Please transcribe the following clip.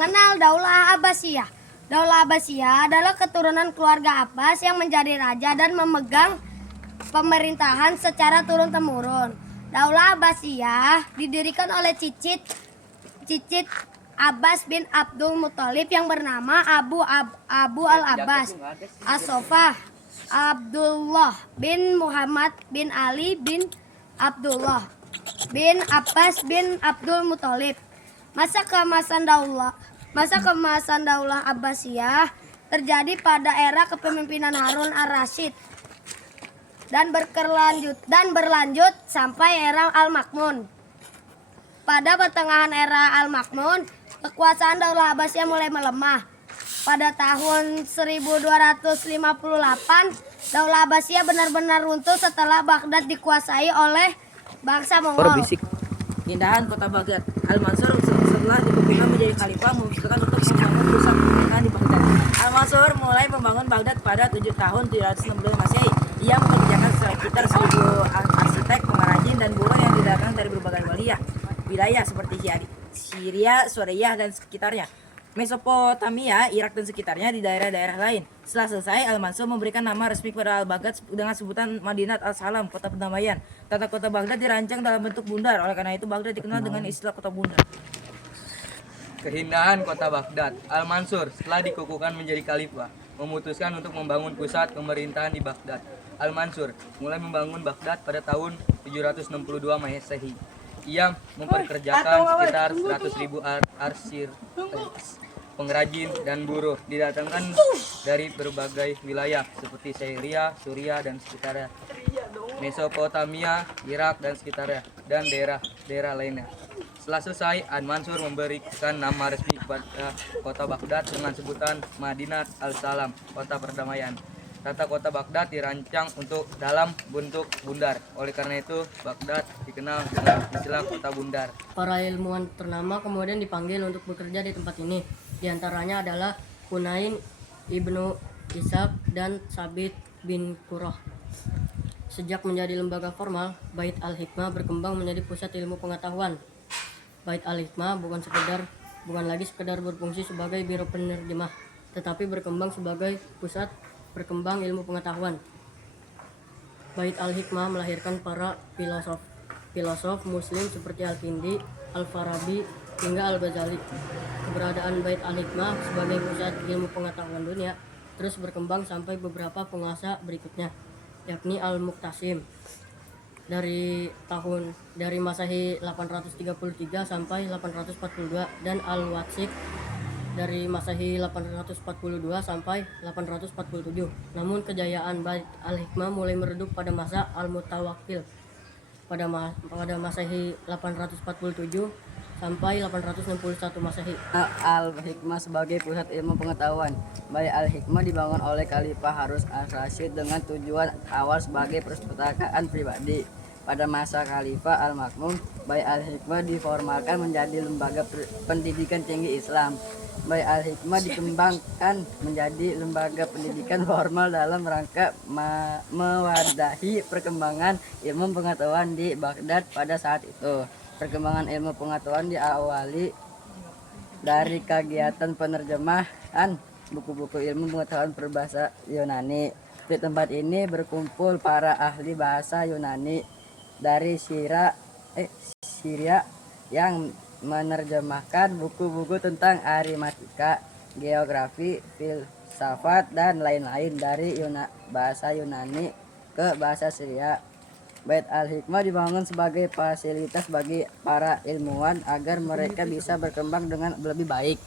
mengenal Daulah Abbasiyah. Daulah Abbasiyah adalah keturunan keluarga Abbas yang menjadi raja dan memegang pemerintahan secara turun-temurun. Daulah Abbasiyah didirikan oleh cicit Abbas bin Abdul Muthalib yang bernama Abu al-Abbas As-Sofah Abdullah bin Muhammad bin Ali bin Abdullah bin Abbas bin Abdul Muthalib. Masa keemasan Daulah Abbasiyah terjadi pada era kepemimpinan Harun ar-Rasyid dan berlanjut sampai era Al-Makmun. Pada pertengahan era Al-Makmun, kekuasaan Daulah Abbasiyah mulai melemah. Pada tahun 1258, Daulah Abbasiyah benar-benar runtuh setelah Baghdad dikuasai oleh bangsa Mongol. Pindahan kota Baghdad. Al-Mansur setelah dipilih menjadi khalifah memutuskan untuk membangun pusat pemerintahan di Baghdad. Al-Mansur mulai membangun Baghdad pada 7 tahun 760 Masehi. Ia mengerjakan sekitar 1000 arsitek, pengrajin, dan buruh yang didatangkan dari berbagai wilayah seperti Syria, Suriah, dan sekitarnya, Mesopotamia, Irak, dan sekitarnya di daerah-daerah lain. Setelah selesai, Al-Mansur memberikan nama resmi kepada Al-Baghdad dengan sebutan Madinat Al-Salam, kota perdamaian. Tata kota Baghdad dirancang dalam bentuk bundar, oleh karena itu Baghdad dikenal dengan istilah kota bundar. Keindahan kota Baghdad. Al-Mansur setelah dikukuhkan menjadi khalifah memutuskan untuk membangun pusat pemerintahan di Baghdad. Al-Mansur mulai membangun Baghdad pada tahun 762 Masehi. Ia memperkerjakan sekitar 100.000 arsir, pengrajin, dan buruh didatangkan dari berbagai wilayah seperti Syria, Suriah, dan sekitarnya, Mesopotamia, Irak, dan sekitarnya, dan daerah-daerah lainnya. Setelah selesai, Al-Mansur memberikan nama resmi kepada kota Baghdad dengan sebutan Madinat Al-Salam, kota perdamaian. Tata kota Baghdad dirancang dalam bentuk bundar. Oleh karena itu, Baghdad dikenal dengan istilah kota bundar. Para ilmuwan ternama kemudian dipanggil untuk bekerja di tempat ini. Di antaranya adalah Hunain Ibnu Ishaq dan Sabit bin Qurrah. Sejak menjadi lembaga formal, Bait al-Hikmah berkembang menjadi pusat ilmu pengetahuan. Bait al-Hikmah bukan lagi sekedar berfungsi sebagai biro penerjemah, tetapi berkembang sebagai pusat berkembang ilmu pengetahuan. Bait al-Hikmah melahirkan para filosof muslim seperti Al-Kindi, Al-Farabi, hingga Al-Ghazali. Keberadaan Bait al-Hikmah sebagai pusat ilmu pengetahuan dunia terus berkembang sampai beberapa penguasa berikutnya, yakni Al-Muqtasim dari Masehi 833 sampai 842 dan Al-Watsiq dari Masehi 842 sampai 847. Namun kejayaan Bait al-Hikmah mulai meredup pada masa Al-Mutawakkil pada Masehi 847 sampai 861 Masehi. Al-Hikmah sebagai pusat ilmu pengetahuan. Bait al-Hikmah dibangun oleh Khalifah Harun ar-Rasyid dengan tujuan awal sebagai perpustakaan pribadi. Pada masa Khalifah Al-Makmun, Bait al-Hikmah diformalkan menjadi lembaga pendidikan tinggi Islam. Bait al-Hikmah dikembangkan menjadi lembaga pendidikan formal dalam rangka mewadahi perkembangan ilmu pengetahuan di Baghdad pada saat itu. Perkembangan ilmu pengetahuan diawali dari kegiatan penerjemahan buku-buku ilmu pengetahuan berbahasa Yunani. Di tempat ini berkumpul para ahli bahasa Yunani dari Syria yang menerjemahkan buku-buku tentang aritmatika, geografi, filsafat, dan lain-lain dari bahasa Yunani ke bahasa Syria. Bait al-Hikmah dibangun sebagai fasilitas bagi para ilmuwan agar mereka bisa berkembang dengan lebih baik.